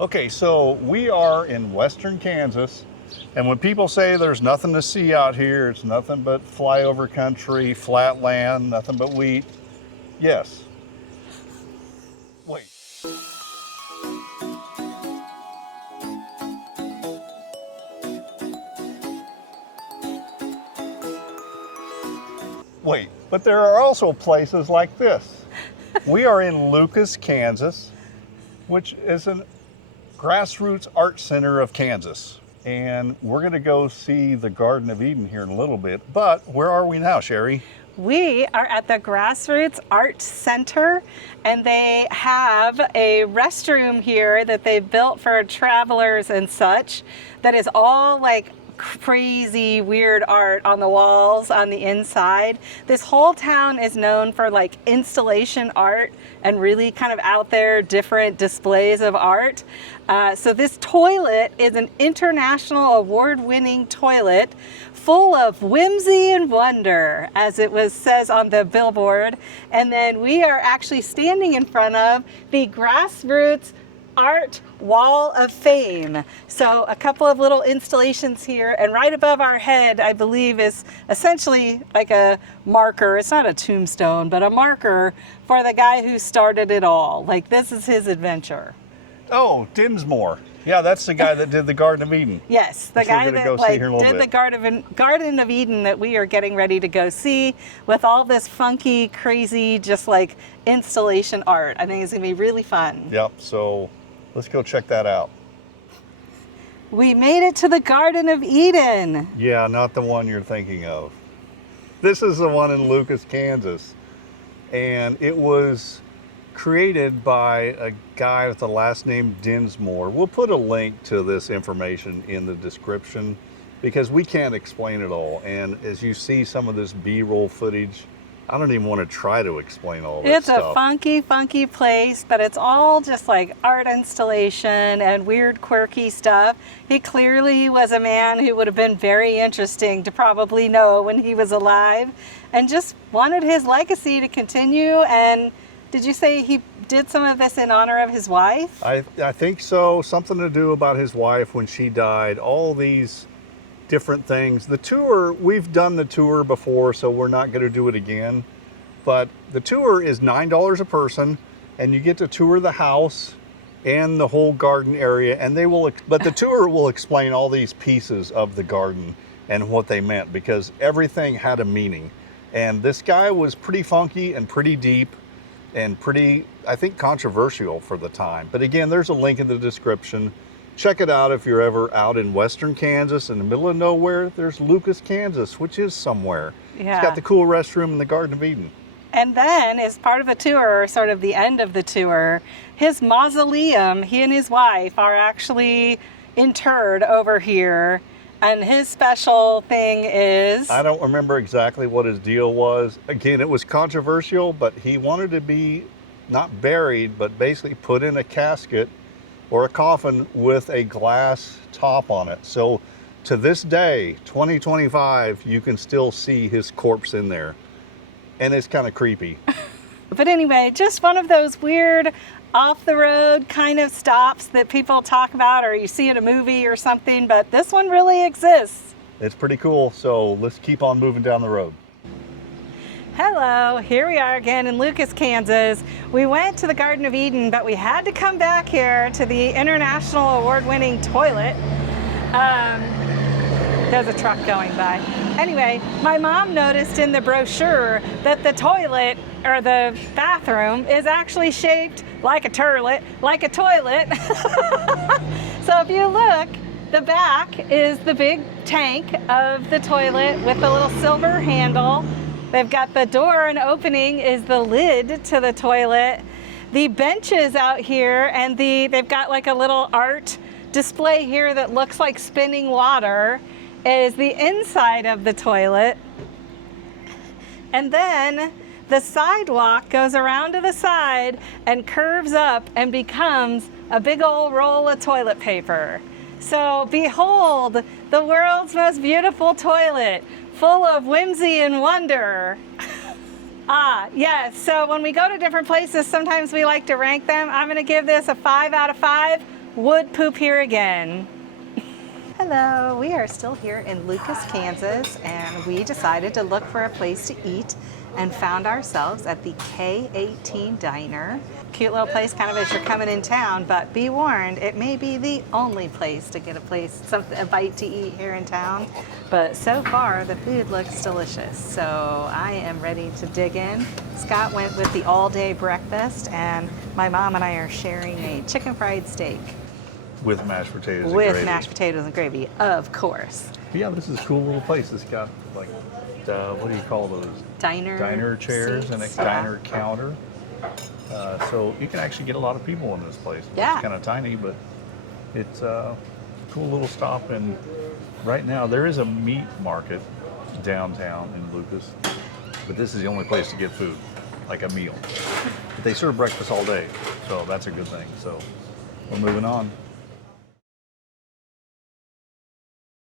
Okay, so we are in western Kansas, and when people say there's nothing to see out here, it's nothing but flyover country, flat land, nothing but wheat. Yes. Wait. Wait, but there are also places like this. We are in Lucas, Kansas, which is a Grassroots Arts Center of Kansas. And we're going to go see the Garden of Eden here in a little bit. But where are we now, Sherry? We are at the Grassroots Arts Center, and they have a restroom here that they built for travelers and such that is all like crazy weird art on the walls on the inside. This whole town is known for like installation art and really kind of out there different displays of art. So this toilet is an international award-winning toilet full of whimsy and wonder, as it says on the billboard. And then we are actually standing in front of the Grassroots Art Wall of Fame. So a couple of little installations here, and right above our head, I believe, is essentially like a marker. It's not a tombstone, but a marker for the guy who started it all. Like, this is his adventure. Oh, Dinsmoor. Yeah, that's the guy that did the Garden of Eden. Yes, the guy that did the Garden of Eden that we are getting ready to go see with all this funky, crazy, just like installation art. I think it's gonna be really fun. Yep, so let's go check that out. We made it to the Garden of Eden. Yeah, not the one you're thinking of. This is the one in Lucas, Kansas. And it was created by a guy with the last name Dinsmoor. We'll put a link to this information in the description because we can't explain it all. And as you see some of this B-roll footage, I don't even want to try to explain all this stuff. It's a funky, funky place, but it's all just like art installation and weird, quirky stuff. He clearly was a man who would have been very interesting to probably know when he was alive, and just wanted his legacy to continue. And did you say he did some of this in honor of his wife? I think so. Something to do about his wife when she died. All these different things. The tour, we've done the tour before, so we're not going to do it again. But the tour is $9 a person, and you get to tour the house and the whole garden area. And but the tour will explain all these pieces of the garden and what they meant, because everything had a meaning. And this guy was pretty funky and pretty deep and pretty, I think, controversial for the time. But again, there's a link in the description. Check it out if you're ever out in western Kansas in the middle of nowhere. There's Lucas, Kansas, which is somewhere. Yeah. It's got the cool restroom in the Garden of Eden. And then, as part of the tour, sort of the end of the tour, his mausoleum, he and his wife are actually interred over here. And his special thing is... I don't remember exactly what his deal was. Again, it was controversial, but he wanted to be not buried, but basically put in a casket or a coffin with a glass top on it. So to this day, 2025, you can still see his corpse in there. And it's kind of creepy. But anyway, just one of those weird off-the-road kind of stops that people talk about or you see in a movie or something, but this one really exists. It's pretty cool, so let's keep on moving down the road. Hello, here we are again in Lucas, Kansas. We went to the Garden of Eden, but we had to come back here to the international award-winning toilet. There's a truck going by. Anyway, my mom noticed in the brochure that the toilet, or the bathroom, is actually shaped like a turlet, like a toilet. So if you look, the back is the big tank of the toilet with the little silver handle. They've got the door and opening is the lid to the toilet. The benches out here, and they've got like a little art display here that looks like spinning water, is the inside of the toilet. And then the sidewalk goes around to the side and curves up and becomes a big old roll of toilet paper. So behold, the world's most beautiful toilet, full of whimsy and wonder. Yes, so when we go to different places, sometimes we like to rank them. I'm gonna give this a 5 out of 5 wood poop here again. Hello, we are still here in Lucas, Kansas, and we decided to look for a place to eat and found ourselves at the K18 Diner. Cute little place kind of as you're coming in town, but be warned, it may be the only place to get a bite to eat here in town. But so far, the food looks delicious, so I am ready to dig in. Scott went with the all-day breakfast, and my mom and I are sharing a chicken fried steak. With mashed potatoes and With gravy. mashed potatoes and gravy, of course. Yeah, this is a cool little place. It's got like, what do you call those? Diner chairs and a seats, yeah. diner counter. So you can actually get a lot of people in this place. Yeah. It's kind of tiny, but it's a cool little stop. And right now there is a meat market downtown in Lucas, but this is the only place to get food, like a meal. But they serve breakfast all day, so that's a good thing. So we're moving on.